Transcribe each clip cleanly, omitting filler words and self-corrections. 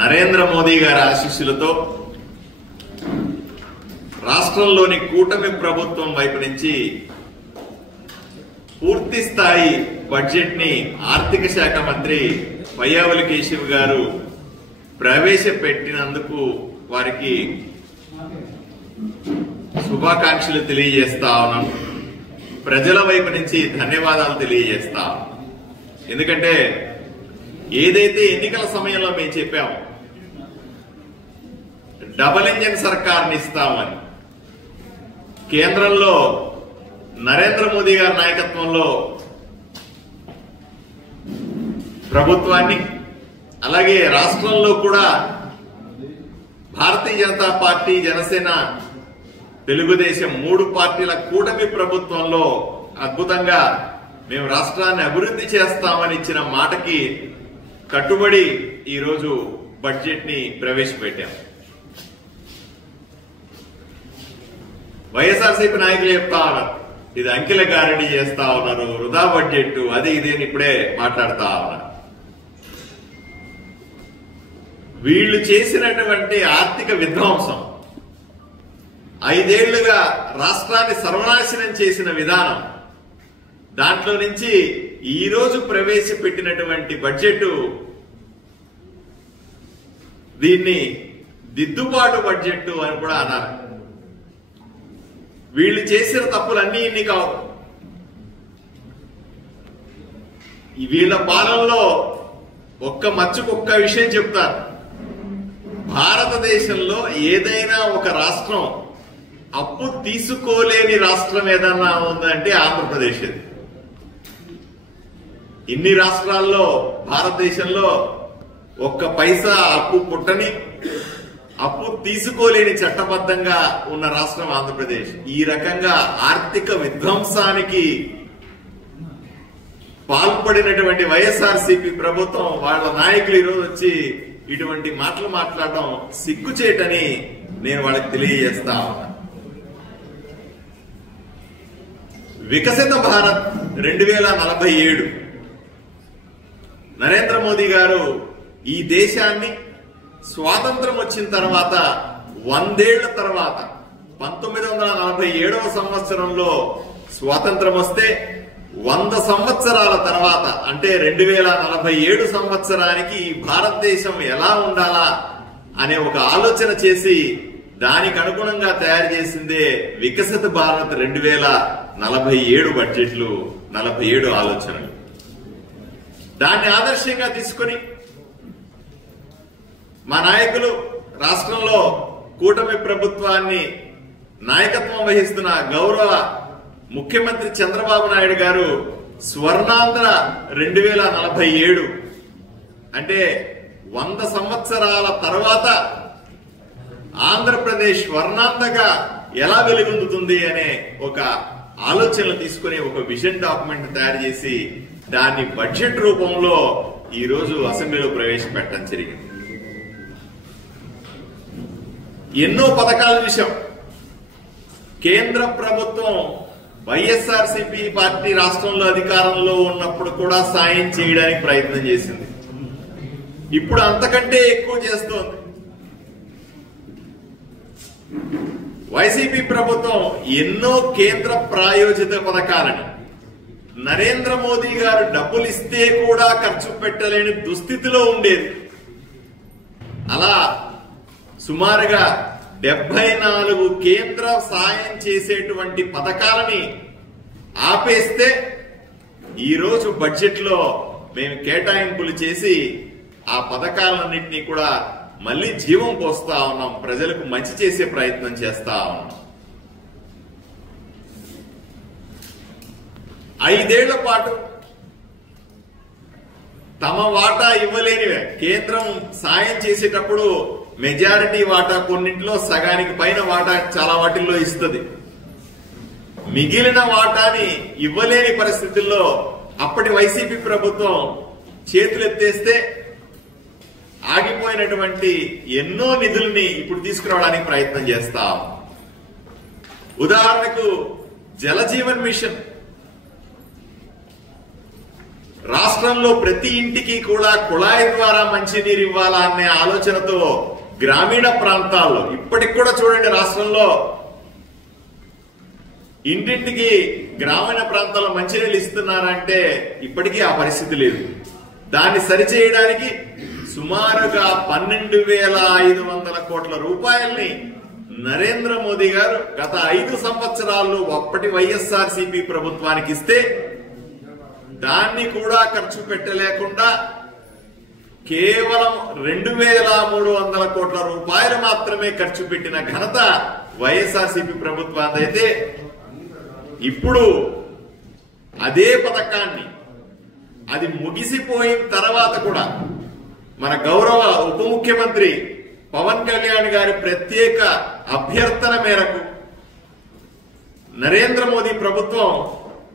నరేంద్ర మోదీ గారి ఆశీస్సులతో రాష్ట్రంలోని కూటమి ప్రభుత్వం వైపు నుంచి పూర్తి స్థాయి బడ్జెట్ ని ఆర్థిక శాఖ మంత్రి పయ్యావుల కేశవ్ గారు ప్రవేశపెట్టినందుకు వారికి శుభాకాంక్షలు తెలియజేస్తా ఉన్నాను. ప్రజల వైపు నుంచి ధన్యవాదాలు తెలియజేస్తా. ఎందుకంటే ఏదైతే ఎన్నికల సమయంలో మేము చెప్పాము డబుల్ ఇంజిన్ సర్కార్ని ఇస్తామని, కేంద్రంలో నరేంద్ర మోదీ గారి నాయకత్వంలో ప్రభుత్వాన్ని, అలాగే రాష్ట్రంలో కూడా భారతీయ జనతా పార్టీ, జనసేన, తెలుగుదేశం 3 పార్టీల కూటమి ప్రభుత్వంలో అద్భుతంగా మేము రాష్ట్రాన్ని అభివృద్ధి చేస్తామని ఇచ్చిన మాటకి కట్టుబడి ఈరోజు బడ్జెట్ ని ప్రవేశపెట్టాం. వైఎస్ఆర్సీపీ నాయకులు చెప్తా ఉన్నారు ఇది అంకెల గారడీ చేస్తా ఉన్నారు, వృధా బడ్జెట్, అది ఇదేని ఇప్పుడే మాట్లాడుతా ఉన్నారు. వీళ్లు చేసినటువంటి ఆర్థిక విధ్వంసం, 5 ఏళ్లుగా రాష్ట్రాన్ని సర్వనాశనం చేసిన విధానం, దాంట్లో నుంచి ఈ రోజు ప్రవేశపెట్టినటువంటి బడ్జెట్, దీన్ని దిద్దుబాటు బడ్జెట్ అని కూడా అన్నారు. వీళ్ళు చేసిన తప్పులన్నీ ఇన్ని కావు. వీళ్ళ పాలనలో ఒక్క విషయం చెప్తారు. భారతదేశంలో ఏదైనా ఒక రాష్ట్రం అప్పు తీసుకోలేని రాష్ట్రం ఏదన్నా ఉందంటే ఆంధ్రప్రదేశ్. ఇన్ని రాష్ట్రాల్లో భారతదేశంలో ఒక్క పైసా అప్పు పుట్టని, అప్పు తీసుకోలేని చట్టబద్ధంగా ఉన్న రాష్ట్రం ఆంధ్రప్రదేశ్. ఈ రకంగా ఆర్థిక విధ్వంసానికి పాల్పడినటువంటి వైఎస్ఆర్సీపీ ప్రభుత్వం, వాళ్ళ నాయకులు ఈరోజు వచ్చి ఇటువంటి మాటలు మాట్లాడడం సిగ్గుచేటని నేను వాళ్ళకి తెలియజేస్తా ఉన్నా. వికసిత భారత్ 2047 నరేంద్ర మోదీ గారు ఈ దేశాన్ని స్వాతంత్రం వచ్చిన తర్వాత 100 ఏళ్ల తర్వాత 1947వ సంవత్సరంలో స్వాతంత్రం వస్తే 100 సంవత్సరాల తర్వాత అంటే 2047 సంవత్సరానికి భారతదేశం ఎలా ఉండాలా అనే ఒక ఆలోచన చేసి దానికి అనుగుణంగా తయారు చేసిందే వికసిత భారత్ 2047 బడ్జెట్లు, 47 ఆలోచనలు. దాన్ని ఆదర్శంగా తీసుకుని మా నాయకులు రాష్ట్రంలో కూటమి ప్రభుత్వాన్ని నాయకత్వం వహిస్తున్న గౌరవ ముఖ్యమంత్రి చంద్రబాబు నాయుడు గారు స్వర్ణాంధ్ర 2047 అంటే 100 సంవత్సరాల తర్వాత ఆంధ్రప్రదేశ్ స్వర్ణాంధ్రగా ఎలా వెలుగొందుతుంది అనే ఒక ఆలోచనలు తీసుకుని ఒక విజన్ డాక్యుమెంట్ తయారు చేసి దాన్ని బడ్జెట్ రూపంలో ఈ రోజు అసెంబ్లీలో ప్రవేశపెట్టడం జరిగింది. ఎన్నో పథకాల విషయం కేంద్ర ప్రభుత్వం వైఎస్ఆర్సీపీ పార్టీ రాష్ట్రంలో అధికారంలో ఉన్నప్పుడు కూడా సాయం చేయడానికి ప్రయత్నం చేసింది. ఇప్పుడు అంతకంటే ఎక్కువ చేస్తోంది. వైసీపీ ప్రభుత్వం ఎన్నో కేంద్ర ప్రాయోజిత పథకాలని నరేంద్ర మోదీ గారు డబ్బులు ఇస్తే కూడా ఖర్చు పెట్టలేని దుస్థితిలో ఉండేది. అలా సుమారుగా 74 కేంద్ర సాయం చేసేటువంటి పథకాలని ఆపేస్తే ఈరోజు బడ్జెట్ లో మేము కేటాయింపులు చేసి ఆ పథకాలన్నింటినీ కూడా మళ్లీ జీవం పోస్తా ఉన్నాం, ప్రజలకు మంచి చేసే ప్రయత్నం చేస్తా ఉన్నాం. 5 ఏళ్ల పాటు తమ వాటా ఇవ్వలేనివే, కేంద్రం సాయం చేసేటప్పుడు మెజారిటీ వాటా కొన్నింటిలో సగానికి పైన వాటా చాలా వాటిల్లో ఇస్తుంది. మిగిలిన వాటాని ఇవ్వలేని పరిస్థితుల్లో అప్పటి వైసీపీ ప్రభుత్వం చేతులెత్తేస్తే ఆగిపోయినటువంటి ఎన్నో నిధుల్ని ఇప్పుడు తీసుకురావడానికి ప్రయత్నం చేస్తాం. ఉదాహరణకు జల జీవన్ మిషన్ రాష్ట్రంలో ప్రతి ఇంటికి కూడా కుళాయి ద్వారా మంచినీరు ఇవ్వాలా అనే ఆలోచనతో గ్రామీణ ప్రాంతాల్లో ఇప్పటికి కూడా చూడండి, రాష్ట్రంలో ఇంటింటికి గ్రామీణ ప్రాంతాల్లో మంచినీళ్ళు ఇస్తున్నారంటే ఇప్పటికీ ఆ పరిస్థితి లేదు. దాన్ని సరిచేయడానికి సుమారుగా 12,500 కోట్ల రూపాయల్ని నరేంద్ర మోదీ గారు గత 5 సంవత్సరాల్లో అప్పటి వైఎస్ఆర్సీపీ ప్రభుత్వానికి ఇస్తే దాన్ని కూడా ఖర్చు పెట్టలేకుండా కేవలం 2,300 కోట్ల రూపాయలు మాత్రమే ఖర్చు పెట్టిన ఘనత వైఎస్ఆర్సీపీ ప్రభుత్వానిదైతే, ఇప్పుడు అదే పథకాన్ని అది ముగిసిపోయిన తర్వాత కూడా మన గౌరవ ఉప ముఖ్యమంత్రి పవన్ కళ్యాణ్ గారి ప్రత్యేక అభ్యర్థన మేరకు నరేంద్ర మోదీ ప్రభుత్వం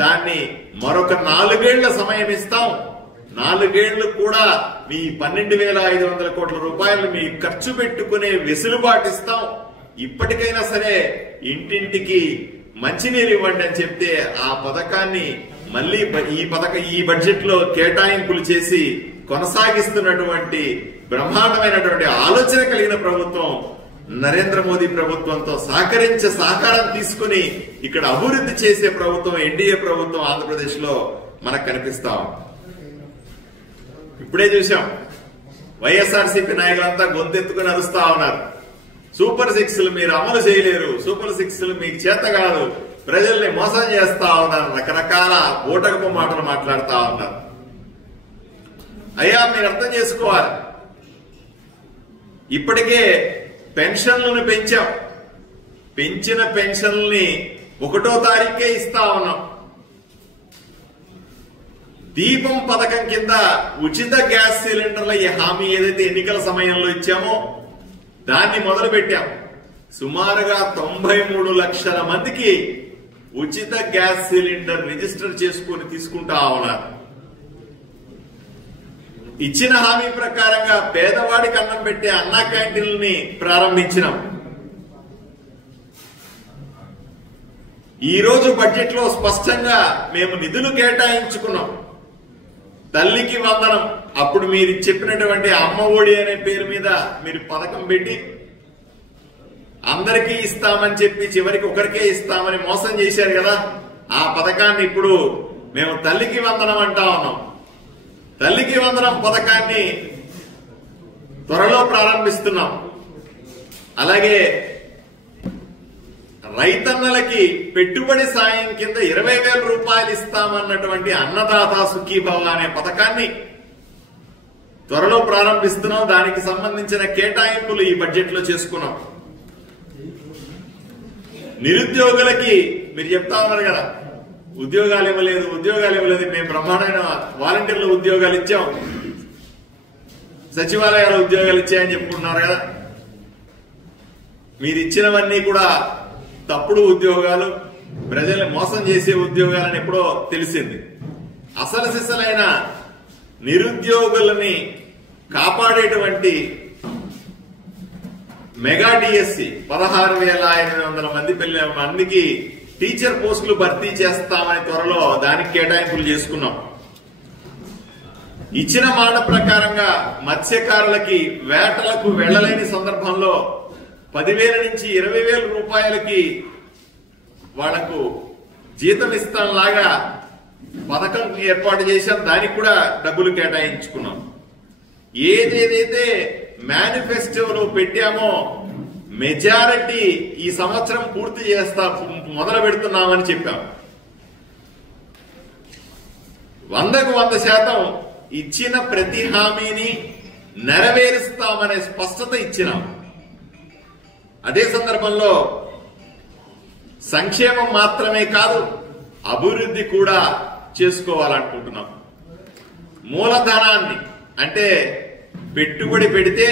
దాన్ని మరొక 4 ఏళ్ల సమయం ఇస్తాం, 4 ఏళ్లు కూడా మీ 12,500 కోట్ల రూపాయలు మీ ఖర్చు పెట్టుకునే వెసులుబాటు ఇస్తాం, ఇప్పటికైనా సరే ఇంటింటికి మంచినీరు ఇవ్వండి అని చెప్తే ఆ పథకాన్ని మళ్ళీ ఈ బడ్జెట్ లో కేటాయింపులు చేసి కొనసాగిస్తున్నటువంటి బ్రహ్మాండమైనటువంటి ఆలోచన కలిగిన ప్రభుత్వం నరేంద్ర మోదీ ప్రభుత్వంతో సహకారం తీసుకుని ఇక్కడ అభివృద్ధి చేసే ప్రభుత్వం ఎన్డీఏ ప్రభుత్వం ఆంధ్రప్రదేశ్ లో మనకు కనిపిస్తాం. ఇప్పుడే చూసాం, వైఎస్ఆర్సీపీ నాయకులంతా గొంతెత్తుకుని అరుస్తా ఉన్నారు, సూపర్ 6లు మీరు అమలు చేయలేరు, సూపర్ 6లు మీకు చేత కాదు, ప్రజల్ని మోసం చేస్తా ఉన్నారు, రకరకాల ఓటకపు మాటలు మాట్లాడుతా ఉన్నారు. అయ్యా మీరు అర్థం చేసుకోవాలి, ఇప్పటికే పెన్షన్లను పెంచాం, పెంచిన పెన్షన్లని 1వ తారీఖే ఇస్తా ఉన్నాం. దీపం పథకం కింద ఉచిత గ్యాస్ సిలిండర్ల ఈ హామీ ఏదైతే ఎన్నికల సమయంలో ఇచ్చామో దాన్ని మొదలు పెట్టాం. సుమారుగా 93 లక్షల మందికి ఉచిత గ్యాస్ సిలిండర్ రిజిస్టర్ చేసుకుని తీసుకుంటా ఉన్నారు. ఇచ్చిన హామీ ప్రకారంగా పేదవాడికి అన్నం పెట్టే అన్నా క్యాంటీన్లని ప్రారంభించినాం. ఈ రోజు బడ్జెట్ లో స్పష్టంగా మేము నిధులు కేటాయించుకున్నాం. తల్లికి వందనం, అప్పుడు మీరు చెప్పినటువంటి అమ్మ ఒడి అనే పేరు మీద మీరు పథకం పెట్టి అందరికీ ఇస్తామని చెప్పి చివరికి ఒకరికే ఇస్తామని మోసం చేశారు కదా, ఆ పథకాన్ని ఇప్పుడు మేము తల్లికి వందనం అంటా ఉన్నాం. తల్లికి వందనం పథకాన్ని త్వరలో ప్రారంభిస్తున్నాం. అలాగే రైతన్నలకి పెట్టుబడి సాయం కింద 20,000 రూపాయలు ఇస్తామన్నటువంటి అన్నదాత సుఖీభవ అనే పథకాన్ని త్వరలో ప్రారంభిస్తున్నాం. దానికి సంబంధించిన కేటాయింపులు ఈ బడ్జెట్ లో చేసుకున్నాం. నిరుద్యోగులకి మీరు చెప్తా ఉన్నారు కదా, ఉద్యోగాలు ఇవ్వలేదు, మేము బ్రహ్మాండమైన వాలంటీర్ల ఉద్యోగాలు ఇచ్చాం, సచివాలయాల ఉద్యోగాలు ఇచ్చాయని చెప్పుకుంటున్నారు కదా. మీరు ఇచ్చినవన్నీ కూడా తప్పుడు ఉద్యోగాలు, ప్రజల్ని మోసం చేసే ఉద్యోగాలని ఎప్పుడో తెలిసింది. అసలు సిసలైన నిరుద్యోగులని కాపాడేటువంటి మెగా డిఎస్సి 16,500 మందికి టీచర్ పోస్టులు భర్తీ చేస్తామని త్వరలో దానికి కేటాయింపులు చేసుకున్నాం. ఇచ్చిన మాట ప్రకారంగా మత్స్యకారులకి వేటలకు వెళ్లలేని సందర్భంలో 10,000 నుంచి 20,000 రూపాయలకి వాళ్లకు జీతం ఇస్తాంలాగా పథకం ఏర్పాటు చేశాం. దానికి కూడా డబ్బులు కేటాయించుకున్నాం. ఏదేదైతే మేనిఫెస్టోలో పెట్టామో మెజారిటీ ఈ సంవత్సరం పూర్తి మొదలు పెడుతున్నామని చెప్పాం. 100కు 100% ఇచ్చిన ప్రతి హామీని నెరవేరుస్తామనే స్పష్టత ఇచ్చినాం. అదే సందర్భంలో సంక్షేమం మాత్రమే కాదు, అభివృద్ధి కూడా చేసుకోవాలనుకుంటున్నాం. మూలధనాన్ని అంటే పెట్టుబడి పెడితే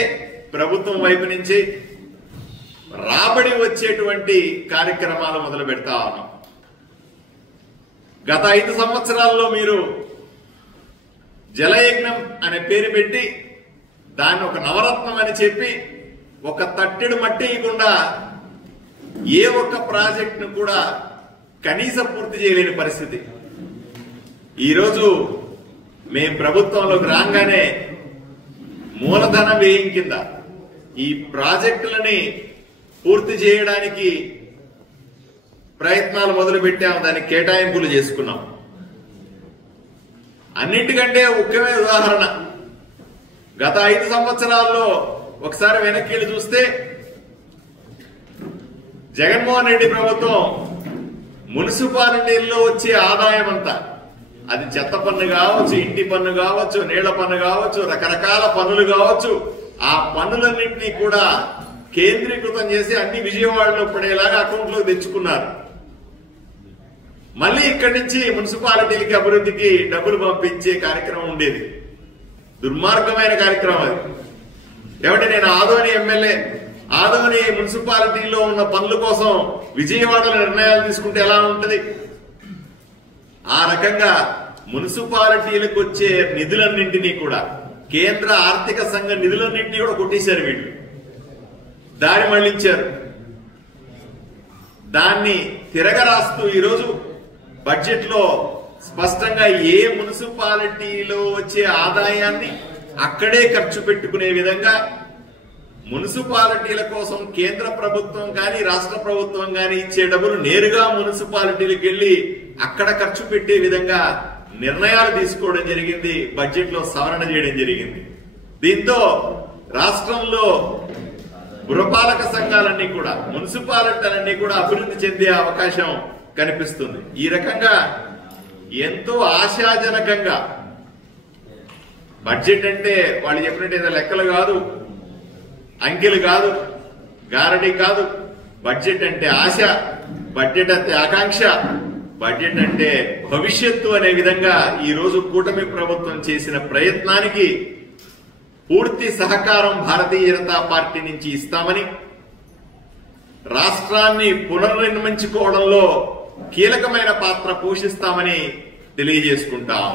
ప్రభుత్వం వైపు నుంచి రాబడి వచ్చేటువంటి కార్యక్రమాలు మొదలు పెడతా ఉన్నాం. గత 5 సంవత్సరాల్లో మీరు జలయజ్ఞం అనే పేరు పెట్టి దాన్ని ఒక నవరత్నం అని చెప్పి ఒక తట్టెడు మట్టి ఇవ్వకుండా ఏ ఒక్క ప్రాజెక్టును కూడా కనీస పూర్తి చేయలేని పరిస్థితి. ఈరోజు మేం ప్రభుత్వంలోకి రాగానే మూలధన వ్యయం కింద ఈ ప్రాజెక్టులని పూర్తి చేయడానికి ప్రయత్నాలు మొదలు పెట్టాము, దానికి కేటాయింపులు చేసుకున్నాం. అన్నింటికంటే ముఖ్యమైన ఉదాహరణ గత 5 సంవత్సరాల్లో ఒకసారి వెనక్కి వెళ్ళి చూస్తే జగన్మోహన్ రెడ్డి ప్రభుత్వం మున్సిపాలిటీల్లో వచ్చే ఆదాయం అంతా, అది చెత్త పన్ను కావచ్చు, ఇంటి పన్ను కావచ్చు, నీళ్ల పన్ను కావచ్చు, రకరకాల పన్నులు కావచ్చు, ఆ పన్నులన్నింటినీ కూడా కేంద్రీకృతం చేసి అన్ని విజయవాడలో పడేలాగా అకౌంట్లోకి తెచ్చుకున్నారు. మళ్ళీ ఇక్కడి నుంచి మున్సిపాలిటీలకి అభివృద్ధికి డబ్బులు పంపించే కార్యక్రమం ఉండేది. దుర్మార్గమైన కార్యక్రమం అది. ఏమంటే నేను ఆదోని ఎమ్మెల్యే, ఆదోని మున్సిపాలిటీలో ఉన్న పనుల కోసం విజయవాడలో నిర్ణయాలు తీసుకుంటే ఎలా ఉంటది? ఆ రకంగా మున్సిపాలిటీలకు వచ్చే నిధులన్నింటినీ కూడా, కేంద్ర ఆర్థిక సంఘ నిధులన్నింటినీ కూడా కొట్టేశారు వీళ్ళు, దారి మళ్లించారు. దాన్ని తిరగరాస్తూ ఈరోజు బడ్జెట్ లో స్పష్టంగా ఏ మున్సిపాలిటీలో వచ్చే ఆదాయాన్ని అక్కడే ఖర్చు పెట్టుకునే విధంగా, మున్సిపాలిటీల కోసం కేంద్ర ప్రభుత్వం కానీ రాష్ట్ర ప్రభుత్వం కానీ ఇచ్చే డబ్బులు నేరుగా మున్సిపాలిటీలకు వెళ్లి అక్కడ ఖర్చు పెట్టే విధంగా నిర్ణయాలు తీసుకోవడం జరిగింది. బడ్జెట్ లో సవరణ చేయడం జరిగింది. దీంతో రాష్ట్రంలో పురపాలక సంఘాలన్నీ కూడా, మున్సిపాలిటీలన్నీ కూడా అభివృద్ధి చెందే అవకాశం కనిపిస్తుంది. ఈ రకంగా ఎంతో ఆశాజనకంగా బడ్జెట్ అంటే వాళ్ళు చెప్పినట్టు ఏదో లెక్కలు కాదు, అంకెలు కాదు, గారడీ కాదు. బడ్జెట్ అంటే ఆశ, బడ్జెట్ అంటే ఆకాంక్ష, బడ్జెట్ అంటే భవిష్యత్తు అనే విధంగా ఈ రోజు కూటమి ప్రభుత్వం చేసిన ప్రయత్నానికి పూర్తి సహకారం భారతీయ జనతా పార్టీ నుంచి ఇస్తామని, రాష్ట్రాన్ని పునర్నిర్మించుకోవడంలో కీలకమైన పాత్ర పోషిస్తామని తెలియజేసుకుంటాం.